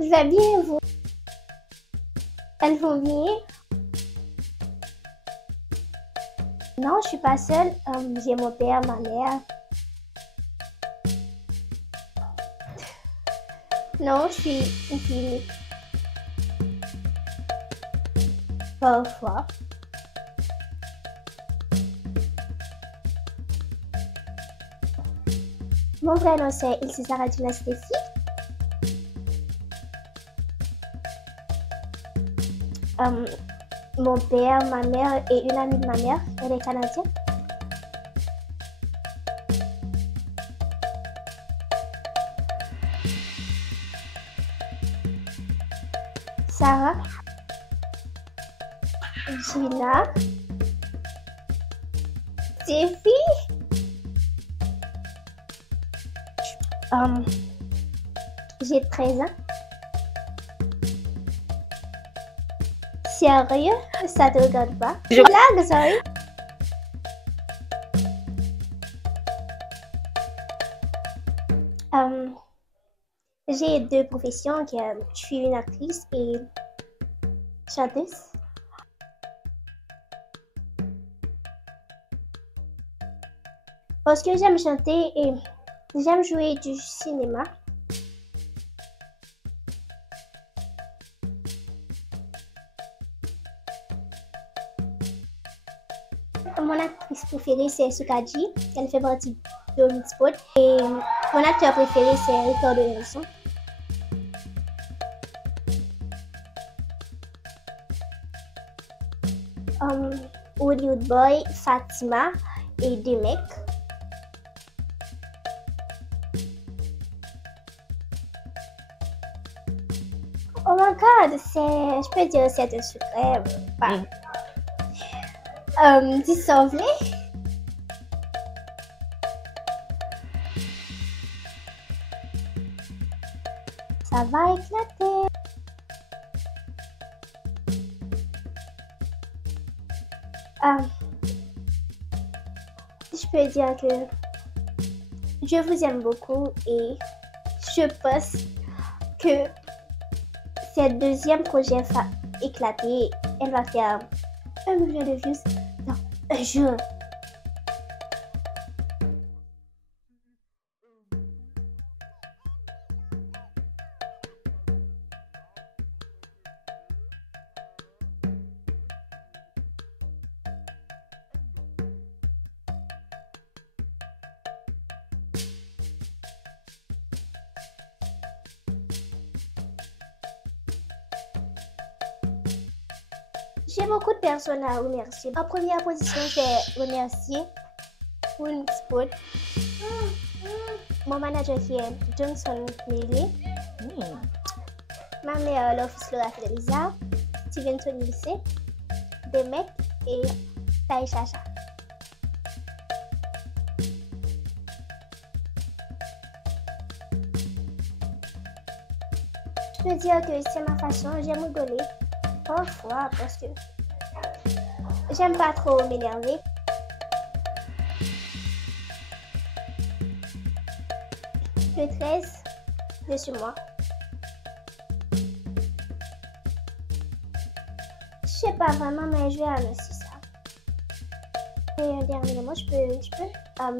Je vais bien, vous. Elles vont bien? Non, je suis pas seule. J'ai mon père, ma mère. Non, je suis une fille unique. Parfois. Mon vrai nom c'est Ilse Saradina Stéphie. Mon père, ma mère et une amie de ma mère, elle est canadienne. Sarah, Gina, Stéphie, j'ai 13 ans. Sérieux? Ça te regarde pas? Je blague, sorry. J'ai deux professions, que je suis une actrice et chanteuse. Parce que j'aime chanter et j'aime jouer du cinéma. Mon actrice préférée c'est Sukaji, elle fait partie de Midspot. Et mon acteur préféré c'est Ricardo Nelson. Hollywood Boy, Fatima et Demek. Oh my god, je peux dire c'est un secret. Dis s'il vous plaît. Ça va éclater. Je peux dire que je vous aime beaucoup et je pense que cette deuxième projet va éclater. Elle va faire 1 million de views dans un jour. J'ai beaucoup de personnes à remercier. En première position, c'est remercier Winspot, mon manager qui est Johnson Millie, ma mère, l'office Laura Fidelisa, Steven Tony Lycée, Demek et Tai Chacha. Je peux dire que c'est ma façon, j'aime rigoler. Parfois, parce que j'aime pas trop m'énerver. Le 13 de ce mois. Je sais pas vraiment, mais je vais annoncer ça. Et un dernier mot, je peux.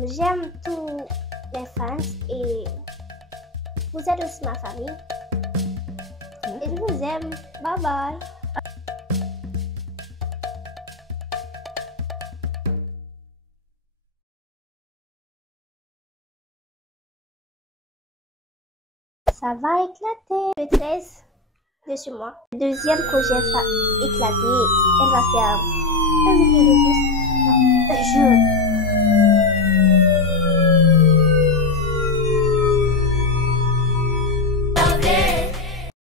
J'aime tous les fans et vous êtes aussi ma famille. Et je vous aime. Bye bye. Ça va éclater. Le 13 de ce mois. Le deuxième projet va éclater. Elle va faire 1 million de vues dans un jour.